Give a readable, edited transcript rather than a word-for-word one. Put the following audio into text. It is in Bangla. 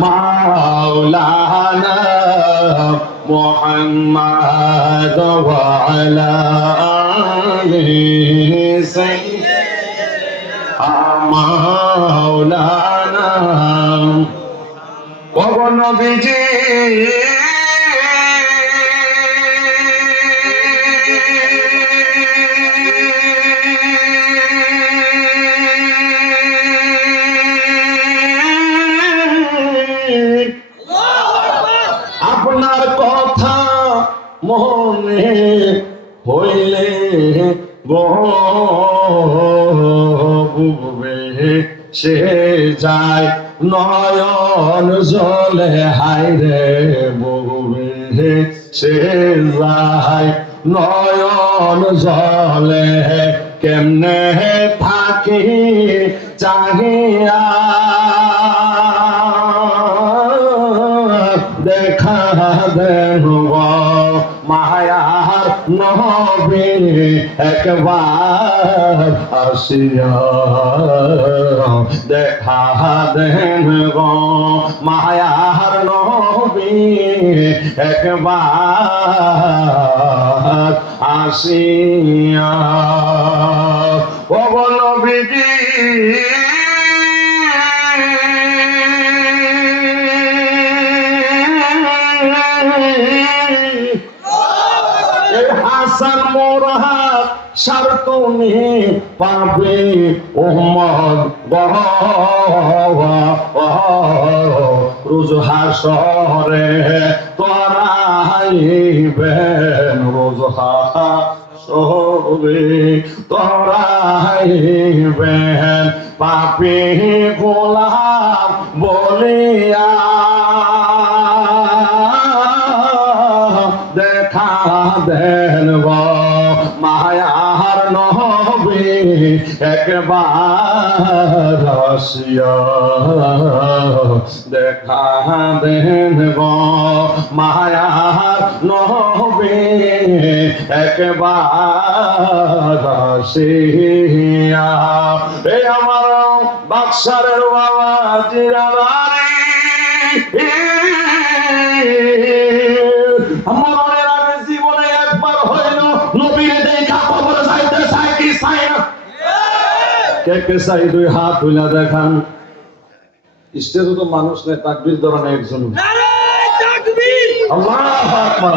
মাওলানা মুহাম্মদ ওয়া আলা আলিহি সাইয়্যিদিনা মাওলানা ও নবীজি আপনার কথা মনে হইলে বুবে সে যায় নয়ন জলে হায়রে বুবে সে যায় নয়ন জলে কেমনে থাকি চাহিয়া দেখা দেন মায়ার নবী একবার আসিয়া দেখা দেন মায়ার নবী একবার আসিয়া ও নবীজি হাসান মোরহাত সারতুনি পাবে উম্মত রোজ হাসরে তোরাইবেন রোজ হাসরে তোরাইবেন পাপী গোলাম বলিয়া দেখা দেন মায়ার নবী একবার আসিয়া দেখা দেন মায়ার নবী একবার আসিয়া এই আমার বাদশাহের বাবা জিরাবাড়ি মরণের আগে জীবনে একবার হইল নবীর দেখা কবর যাইতে চাই কি চাই না কে কে চাই দুই হাত তুলে দেখান স্টেজে তো মানুষ নেই তাকবীর ধরনের একজন আল্লাহু আকবার